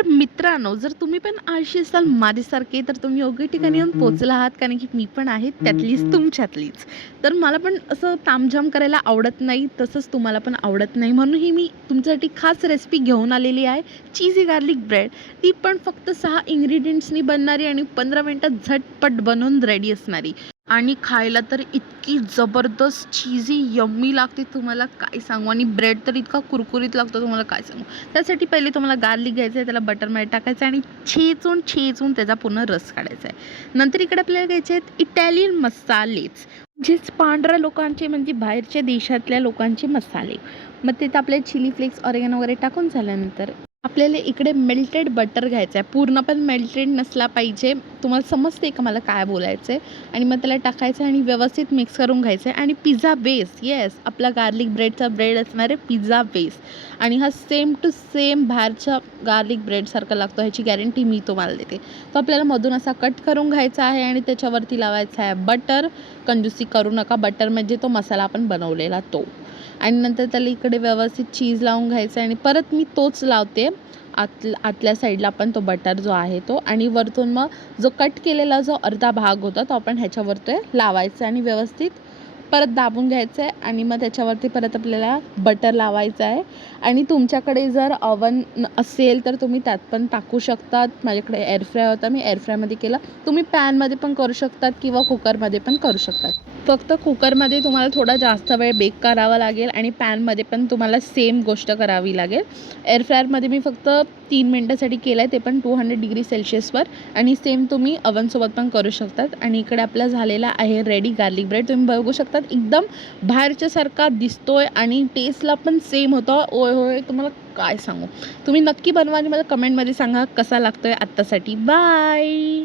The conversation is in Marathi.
तर मित्रांनो, जर तुम्ही पण आळशी असाल माझ्यासारखे, तर तुम्ही योग्य ठिकाणी येऊन पोहोचला आहात. कारण की मी पण आहे त्यातलीच तुमच्यातलीच. तर मला पण असं तामझाम करायला आवडत नाही, तसंच तुम्हाला पण आवडत नाही. म्हणून ही मी तुमच्यासाठी खास रेसिपी घेऊन आलेली आहे, चीझी गार्लिक ब्रेड. ती पण फक्त 6 इन्ग्रीडियंट्सनी बनणारी आणि 15 मिनिटात झटपट बनवून रेडी असणारी. आणि खायला तर इतकी जबरदस्त चीझी यम्मी लागते, तुम्हाला काय सांगू. आणि ब्रेड तर इतका कुरकुरीत लागतो, तुम्हाला काय सांगू. त्यासाठी पहिले तुम्हाला गार्लिक घ्यायचं आहे, त्याला बटरमध्ये टाकायचं आहे आणि छेचून त्याचा पूर्ण रस काढायचा आहे. नंतर इकडे आपल्याला घ्यायचे आहेत इटॅलियन मसालेच, म्हणजेच पांढऱ्या लोकांचे, म्हणजे बाहेरच्या देशातल्या लोकांचे मसाले. मग ते आपले चिली फ्लेक्स, ऑरेगॅनो वगैरे टाकून झाल्यानंतर आपल्याला इकडे मेल्टेड बटर घ्यायचं आहे. पूर्ण पण मेल्टेड नसला पाहिजे. तुम्हाला समजते का मला काय बोलायचं आहे. आणि मग त्याला टाकायचं आणि व्यवस्थित मिक्स करून घ्यायचं आहे. आणि पिझ्झा बेस, येस, आपला गार्लिक ब्रेडचा ब्रेड असणार आहे पिझ्झा बेस. आणि हा सेम टू सेम बाहेरच्या गार्लिक ब्रेडसारखा लागतो, ह्याची गॅरंटी मी तुम्हाला देते. तो आपल्याला मधून असा कट करून घ्यायचा आहे आणि त्याच्यावरती लावायचा आहे बटर. कंजूसी करू नका, बटर म्हणजे तो मसाला आपण बनवलेला तो. आणि नंतर त्याला इकडे व्यवस्थित चीज लावून घ्यायचं आणि परत मी तोच लावते आतल्या साईडला पण तो बटर जो आहे तो. आणि वरतून मग जो कट केलेला जो अर्धा भाग होता तो आपण ह्याच्यावरती लावायचा आणि व्यवस्थित परत दाबून घ्यायचं आहे. आणि मग त्याच्यावरती परत आपल्याला बटर लावायचं आहे. आणि तुमच्याकडे जर ओव्हन असेल तर तुम्ही त्यात पण टाकू शकतात. माझ्याकडे एअर फ्राय होता, मी एअर फ्रायमध्ये केला. तुम्ही पॅनमध्ये पण करू शकतात किंवा कुकरमध्ये पण करू शकतात. फक्त कुकरमध्ये तुम्हाला थोडा जास्त वेळ बेक करावा लागेल आणि पॅनमध्ये पण तुम्हाला सेम गोष्ट करावी लागेल. एअर फ्रायरमध्ये मी फक्त 3 मिनटासाठी केलं आहे, ते पण 200 डिग्री सेल्शियसवर. आणि सेम तुम्ही ओव्हनसोबत पण करू शकतात. आणि इकडे आपला झालेला आहे रेडी गार्लिक ब्रेड. तुम्ही बघू शकतात एकदम बाहेरच्यासारखा दिसतोय आणि टेस्टला पण सेम होतं. ओय होय, तुम्हाला काय सांगू. तुम्ही नक्की बनवा आणि मला कमेंटमध्ये सांगा कसा लागतोय. आत्तासाठी बाय.